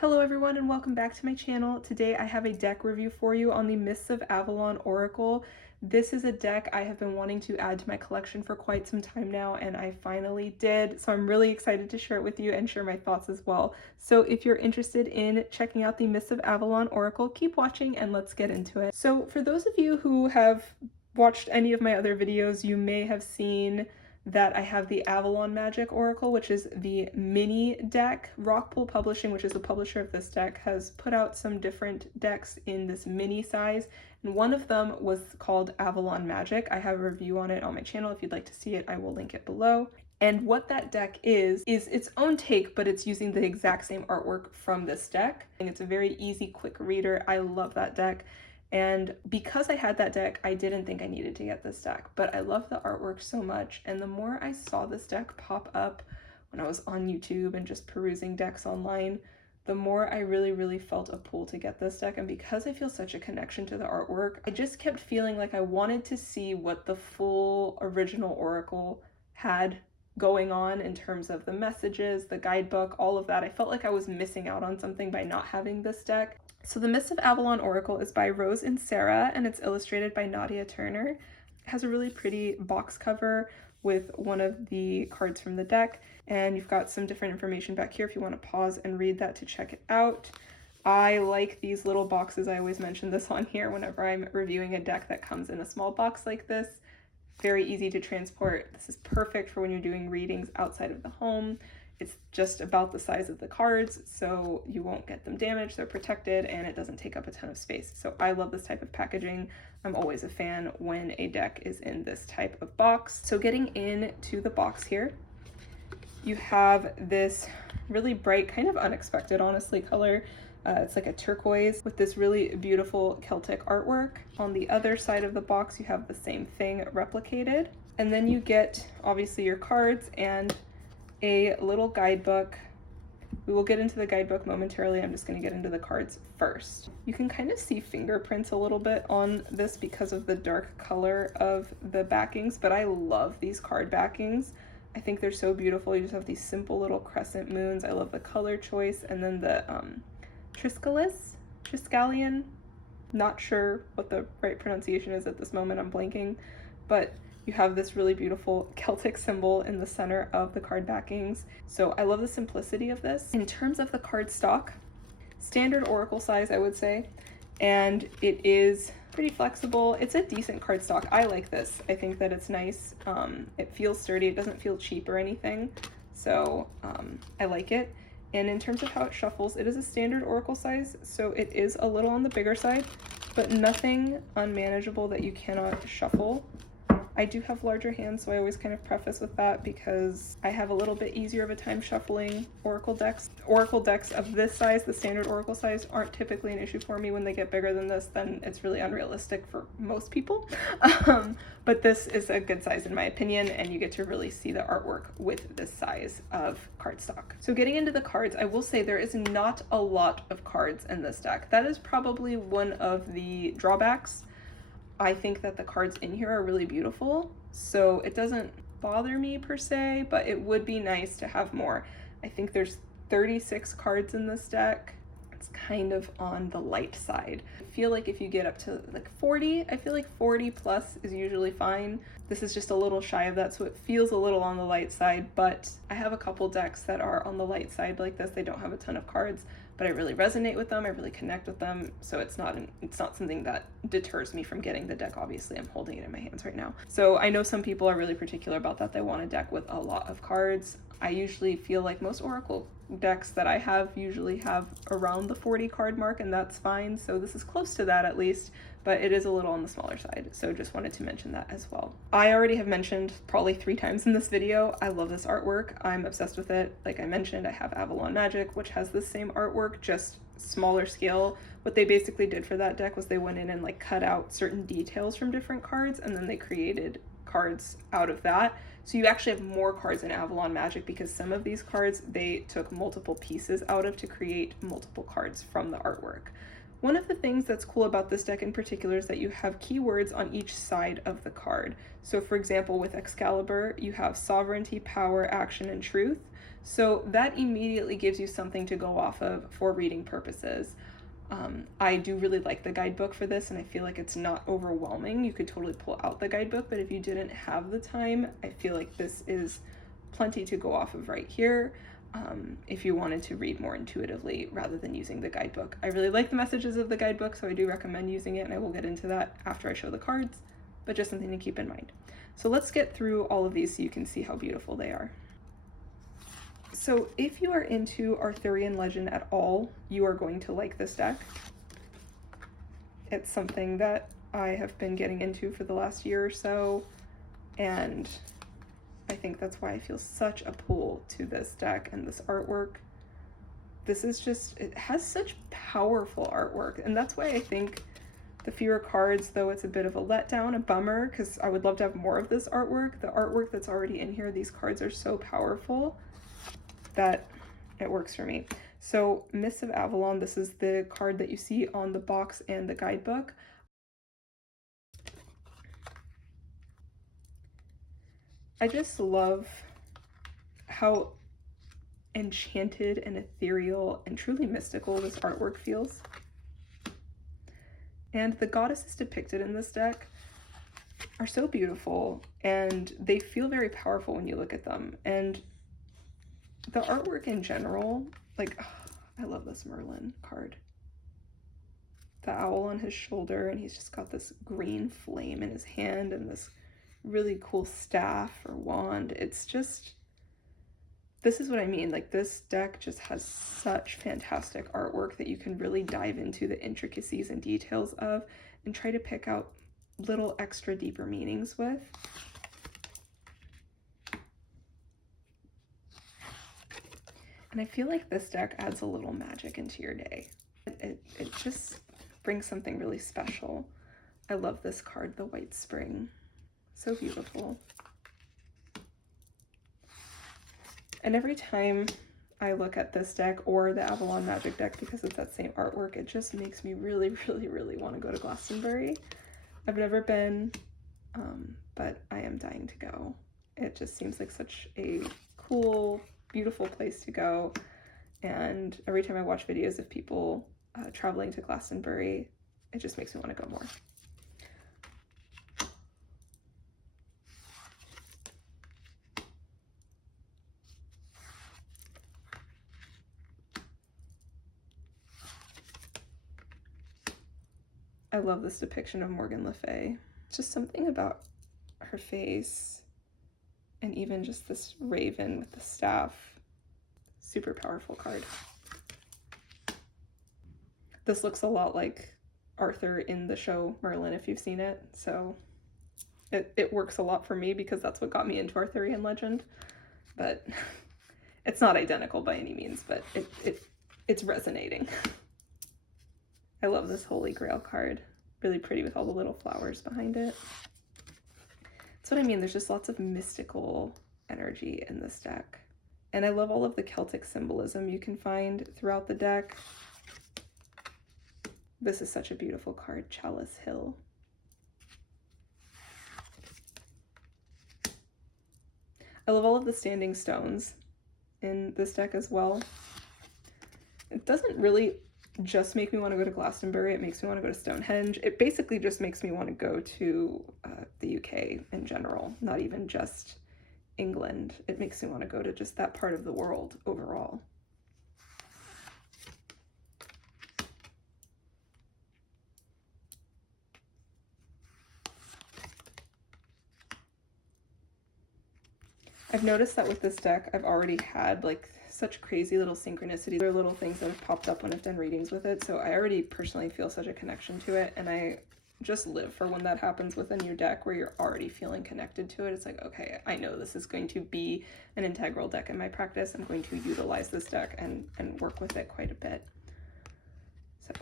Hello everyone and welcome back to my channel. Today I have a deck review for you on the Mists of Avalon Oracle. This is a deck I have been wanting to add to my collection for quite some time now, and I finally did, so I'm really excited to share it with you and share my thoughts as well. So if you're interested in checking out the Mists of Avalon Oracle, keep watching and let's get into it. So for those of you who have watched any of my other videos, you may have seen that I have the Avalon Magic Oracle, which is the mini deck. Rockpool Publishing, which is the publisher of this deck, has put out some different decks in this mini size, and one of them was called Avalon Magic. I have a review on it on my channel. If you'd like to see it, I will link it below. And what that deck is its own take, but it's using the exact same artwork from this deck. And it's a very easy, quick reader. I love that deck. And because I had that deck, I didn't think I needed to get this deck, but I love the artwork so much. And the more I saw this deck pop up when I was on YouTube and just perusing decks online, the more I really felt a pull to get this deck. And because I feel such a connection to the artwork, I just kept feeling like I wanted to see what the full original Oracle had going on in terms of the messages, the guidebook, all of that. I felt like I was missing out on something by not having this deck. So the Mists of Avalon Oracle is by Inserra, and it's illustrated by Nadia Turner. It has a really pretty box cover with one of the cards from the deck, and you've got some different information back here if you want to pause and read that to check it out. I like these little boxes. I always mention this on here whenever I'm reviewing a deck that comes in a small box like this. Very easy to transport. This is perfect for when you're doing readings outside of the home. It's just about the size of the cards, so you won't get them damaged, they're protected, and it doesn't take up a ton of space. So I love this type of packaging. I'm always a fan when a deck is in this type of box. So getting into the box here, you have this really bright, kind of unexpected, honestly, color. It's like a turquoise with this really beautiful Celtic artwork. On the other side of the box, you have the same thing replicated. And then you get, obviously, your cards and a little guidebook. We will get into the guidebook momentarily. I'm just going to get into the cards first. You can kind of see fingerprints a little bit on this because of the dark color of the backings, but I love these card backings. I think they're so beautiful. You just have these simple little crescent moons. I love the color choice, and then the Triskelion, not sure what the right pronunciation is at this moment, I'm blanking, but you have this really beautiful Celtic symbol in the center of the card backings. So I love the simplicity of this. In terms of the card stock, standard Oracle size, I would say, and it is pretty flexible. It's a decent card stock. I like this. I think that it's nice. It feels sturdy. It doesn't feel cheap or anything. So I like it. And in terms of how it shuffles, it is a standard Oracle size, so it is a little on the bigger side, but nothing unmanageable that you cannot shuffle. I do have larger hands, so I always kind of preface with that because I have a little bit easier of a time shuffling Oracle decks. Oracle decks of this size, the standard Oracle size, aren't typically an issue for me. When they get bigger than this, then it's really unrealistic for most people. But this is a good size in my opinion, and you get to really see the artwork with this size of cardstock. So getting into the cards, I will say there is not a lot of cards in this deck. That is probably one of the drawbacks. I think that the cards in here are really beautiful, so it doesn't bother me per se, but it would be nice to have more. I think there's 36 cards in this deck. It's kind of on the light side. I feel like if you get up to like 40, I feel like 40 plus is usually fine. This is just a little shy of that, so it feels a little on the light side, but I have a couple decks that are on the light side like this. They don't have a ton of cards, but I really resonate with them, I really connect with them, so it's not something that deters me from getting the deck. Obviously, I'm holding it in my hands right now. So I know some people are really particular about that. They want a deck with a lot of cards. I usually feel like most Oracle decks that I have usually have around the 40 card mark, and that's fine. So this is close to that at least, but it is a little on the smaller side. So just wanted to mention that as well. I already have mentioned probably 3 times in this video, I love this artwork. I'm obsessed with it. Like I mentioned, I have Avalon Magic, which has the same artwork, just smaller scale. What they basically did for that deck was they went in and like cut out certain details from different cards, and then they created cards out of that. So you actually have more cards in Avalon Magic because some of these cards they took multiple pieces out of to create multiple cards from the artwork. One of the things that's cool about this deck in particular is that you have keywords on each side of the card. So for example, with Excalibur, you have sovereignty, power, action, and truth. So that immediately gives you something to go off of for reading purposes. I do really like the guidebook for this, and I feel like it's not overwhelming. You could totally pull out the guidebook, but if you didn't have the time, I feel like this is plenty to go off of right here. If you wanted to read more intuitively rather than using the guidebook. I really like the messages of the guidebook, so I do recommend using it, and I will get into that after I show the cards, but just something to keep in mind. So let's get through all of these so you can see how beautiful they are. So if you are into Arthurian legend at all, you are going to like this deck. It's something that I have been getting into for the last year or so, and I think that's why I feel such a pull to this deck and this artwork. This is just, it has such powerful artwork, and that's why I think the fewer cards, though it's a bit of a letdown, a bummer, because I would love to have more of this artwork. The artwork that's already in here, these cards are so powerful that it works for me. So Mists of Avalon, this is the card that you see on the box and the guidebook. I just love how enchanted and ethereal and truly mystical this artwork feels. And the goddesses depicted in this deck are so beautiful, and they feel very powerful when you look at them. And the artwork in general, like, oh, I love this Merlin card. The owl on his shoulder, and he's just got this green flame in his hand and this really cool staff or wand. It's just, this is what I mean. Like, this deck just has such fantastic artwork that you can really dive into the intricacies and details of and try to pick out little extra deeper meanings with. And I feel like this deck adds a little magic into your day. It just brings something really special. I love this card, the White Spring. So beautiful. And every time I look at this deck or the Avalon Magic deck, because it's that same artwork, it just makes me really, really, really want to go to Glastonbury. I've never been, but I am dying to go. It just seems like such a cool, beautiful place to go. And every time I watch videos of people traveling to Glastonbury, it just makes me want to go more. I love this depiction of Morgan Le Fay. Just something about her face, and even just this raven with the staff. Super powerful card. This looks a lot like Arthur in the show Merlin, if you've seen it, so it works a lot for me because that's what got me into Arthurian legend. But it's not identical by any means, but it's resonating. I love this Holy Grail card. Really pretty with all the little flowers behind it. That's what I mean. There's just lots of mystical energy in this deck. And I love all of the Celtic symbolism you can find throughout the deck. This is such a beautiful card, Chalice Hill. I love all of the standing stones in this deck as well. It doesn't really just make me want to go to Glastonbury, it makes me want to go to Stonehenge. It basically just makes me want to go to the UK in general, not even just England. It makes me want to go to just that part of the world overall. I've noticed that with this deck, I've already had like such crazy little synchronicities. There are little things that have popped up when I've done readings with it, so I already personally feel such a connection to it, and I just live for when that happens with a new deck where you're already feeling connected to it. It's like, okay, I know this is going to be an integral deck in my practice. I'm going to utilize this deck and work with it quite a bit. So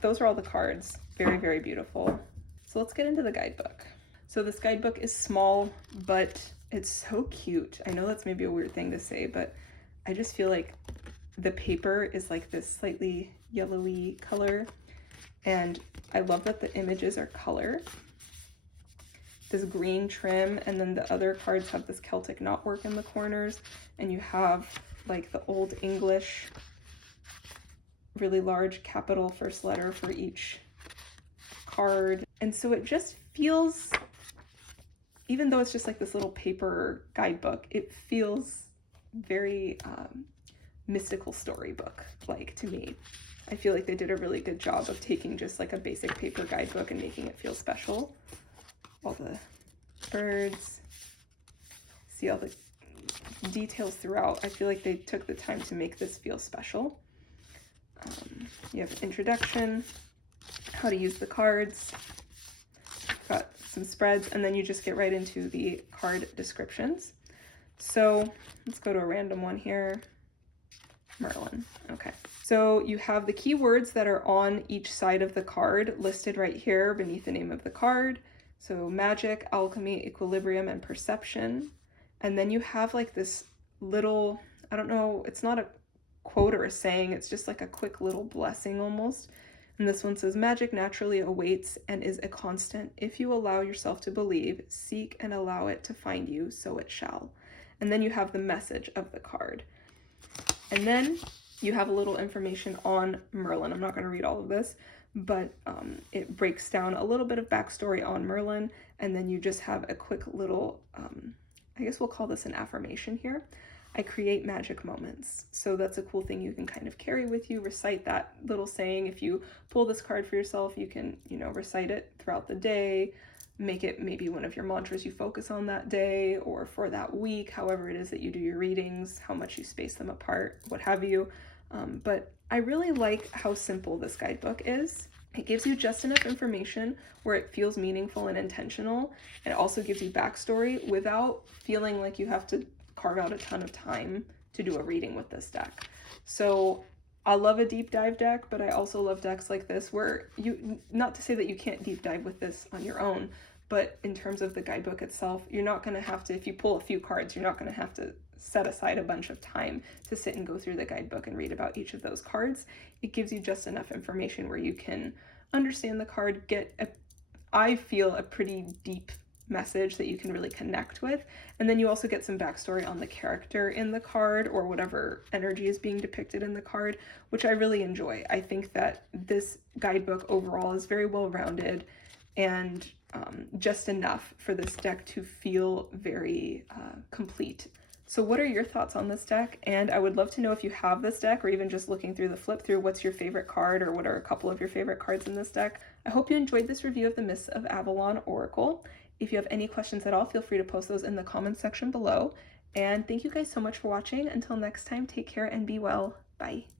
those are all the cards. Very, very beautiful. So let's get into the guidebook. So this guidebook is small, but it's so cute. I know that's maybe a weird thing to say, but I just feel like the paper is like this slightly yellowy color, and I love that the images are color. this green trim, and then the other cards have this Celtic knotwork in the corners, and you have like the Old English really large capital first letter for each card. And so it just feels, even though it's just like this little paper guidebook, it feels very mystical storybook like to me. I feel like they did a really good job of taking just like a basic paper guidebook and making it feel special. All the birds, see all the details throughout. I feel like they took the time to make this feel special. You have an introduction, how to use the cards, got some spreads, and then you just get right into the card descriptions. So let's go to a random one here. Merlin. Okay. So you have the keywords that are on each side of the card listed right here beneath the name of the card. So magic, alchemy, equilibrium, and perception. And then you have like this little, I don't know, it's not a quote or a saying, it's just like a quick little blessing almost. And this one says, magic naturally awaits and is a constant. If you allow yourself to believe, seek and allow it to find you, so it shall. And then you have the message of the card. And then you have a little information on Merlin. I'm not going to read all of this, but it breaks down a little bit of backstory on Merlin, and then you just have a quick little, I guess we'll call this an affirmation here. I create magic moments. So that's a cool thing you can kind of carry with you, recite that little saying. If you pull this card for yourself, you can, recite it throughout the day, make it maybe one of your mantras you focus on that day or for that week, however it is that you do your readings, how much you space them apart, what have you. But I really like how simple this guidebook is. It gives you just enough information where it feels meaningful and intentional. It also gives you backstory without feeling like you have to carve out a ton of time to do a reading with this deck. So I love a deep dive deck, but I also love decks like this where not to say that you can't deep dive with this on your own, but in terms of the guidebook itself, you're not going to have to, if you pull a few cards, you're not going to have to set aside a bunch of time to sit and go through the guidebook and read about each of those cards. It gives you just enough information where you can understand the card, I feel a pretty deep message that you can really connect with, and then you also get some backstory on the character in the card or whatever energy is being depicted in the card, which I really enjoy. I think that this guidebook overall is very well rounded and just enough for this deck to feel very complete. So what are your thoughts on this deck? And I would love to know if you have this deck, or even just looking through the flip through, what's your favorite card, or what are a couple of your favorite cards in this deck? I hope you enjoyed this review of the Mists of Avalon Oracle. If you have any questions at all, feel free to post those in the comments section below. And thank you guys so much for watching. Until next time, take care and be well. Bye.